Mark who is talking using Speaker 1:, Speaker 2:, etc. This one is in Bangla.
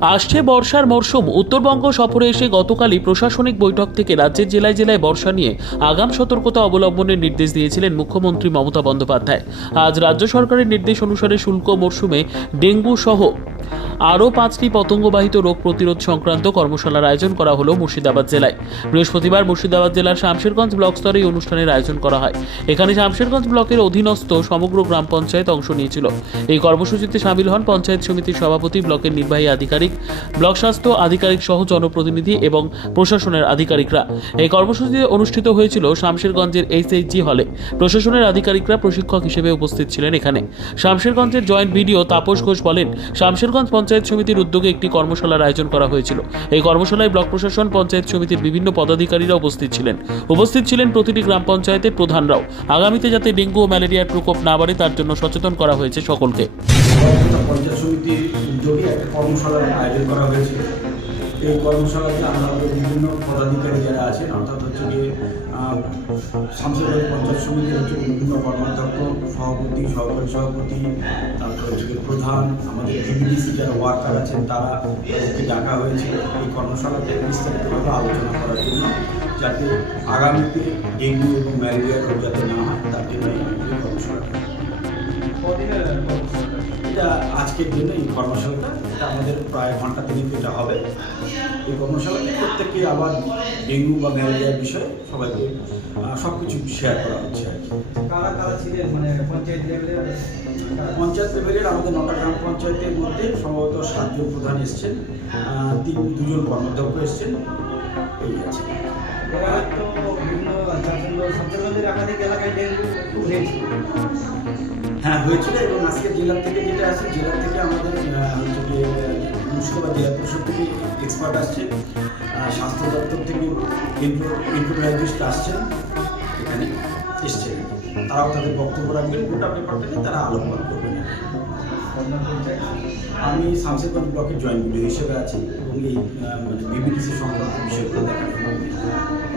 Speaker 1: আসছে বর্ষার মরশুম। উত্তরবঙ্গ সফরে এসে গতকালই প্রশাসনিক বৈঠক থেকে রাজ্যের জেলায় জেলায় বর্ষা নিয়ে আগাম সতর্কতা অবলম্বনের নির্দেশ দিয়েছিলেন মুখ্যমন্ত্রী মমতা বন্দ্যোপাধ্যায়। আজ রাজ্য সরকারের নির্দেশ অনুসারে শুল্ক মরশুমে ডেঙ্গু সহ আরও পাঁচটি পতঙ্গবাহিত রোগ প্রতিরোধ সংক্রান্ত কর্মশালার আয়োজন করা হলো মুর্শিদাবাদ জেলায়। বৃহস্পতিবার মুর্শিদাবাদ জেলার শামশেরগঞ্জ ব্লক স্তরে এই অনুষ্ঠানের আয়োজন করা হয়। এখানে শামশেরগঞ্জ ব্লকের অধীনস্থ সমগ্র গ্রাম পঞ্চায়েত অংশ নিয়েছিল এই কর্মসূচিতে সামিল হন পঞ্চায়েত সমিতির সভাপতি, ব্লকের নির্বাহী আধিকারিক, ব্লক স্বাস্থ্য আধিকারিক সহ জনপ্রতিনিধি এবং প্রশাসনের আধিকারিকরা। এই কর্মসূচিতে অনুষ্ঠিত হয়েছিল শামশেরগঞ্জের এইচএইচজি হলে। প্রশাসনের আধিকারিকরা প্রশিক্ষক হিসেবে উপস্থিত ছিলেন এখানে। শামশেরগঞ্জের জয়েন্ট বিডিও তাপস ঘোষ বলেন, শামশেরগঞ্জ পঞ্চায়েত সমিতির উদ্যোগে একটি কর্মশালার আয়োজন করা হয়েছিল। এই কর্মশালায় ব্লক প্রশাসন, পঞ্চায়েত সমিতির বিভিন্ন পদাধিকারীরা উপস্থিত ছিলেন। উপস্থিত ছিলেন প্রতিটি গ্রাম পঞ্চায়েতের প্রধানরাও। আগামীতে যাতে ডেঙ্গু ও ম্যালেরিয়ার প্রকোপ না বাড়ে, তার জন্য সচেতন করা হয়েছে সকলকে।
Speaker 2: এই কর্মশালাতে আমরা বিভিন্ন পদাধিকারী যারা আছেন, অর্থাৎ হচ্ছে গিয়ে আহ, শামশেরগঞ্জ পঞ্চায়েত সমিতির হচ্ছে বিভিন্ন কর্মাধ্যক্ষ সভাপতি সহকারী সভাপতি তারপর হচ্ছে প্রধান আমাদের ডিবিডিসি যারা ওয়ার্কার আছেন তারা তাদেরকে ডাকা হয়েছে এই কর্মশালাতে বিস্তারিতভাবে আলোচনা করার জন্য যাতে আগামীতে ডেঙ্গু এবং ম্যালেরিয়া রোগ যাতে না হয় তার জন্য আজকের জন্য এই কর্মশালাটা। এটা আমাদের প্রায় ঘণ্টা তিনেক এটা হবে। এই কর্মশালাতে প্রত্যেককে আবার ডেঙ্গু বা ম্যালেরিয়ার বিষয়ে সবাইকে সব কিছু শেয়ার করা হচ্ছে
Speaker 3: মানে পঞ্চায়েত লেভেলে
Speaker 2: পঞ্চায়েত লেভেলের আমাদের নটা গ্রাম পঞ্চায়েতের মধ্যে সম্ভবত সাতজন প্রধান এসছেন তিন দুজন কর্মাধ্যক্ষ এসছেন। এই আছে।
Speaker 3: বিভিন্ন একাধিক এলাকায় ডেঙ্গু
Speaker 2: হ্যাঁ হয়েছিল এবং আজকে জেলা থেকে যেটা আছে জেলা থেকে আমাদের হচ্ছে মুর্শিদাবাদ জেলা পরিষদ থেকে এক্সপার্ট আসছে স্বাস্থ্য দপ্তর থেকে ইন্টারোলজিস্ট আসছেন, এখানে এসছেন। তারাও তাদের বক্তব্য রাখবেন, গোটা ব্যাপারটা নিয়ে তারা আলোচনা করবেন। আমি শামশেরগঞ্জ ব্লকের জয়েন্ট হিসেবে আছি এবং এই মানে বিবিডিসি সংক্রান্ত বিষয়গুলো দেখাশোনা করি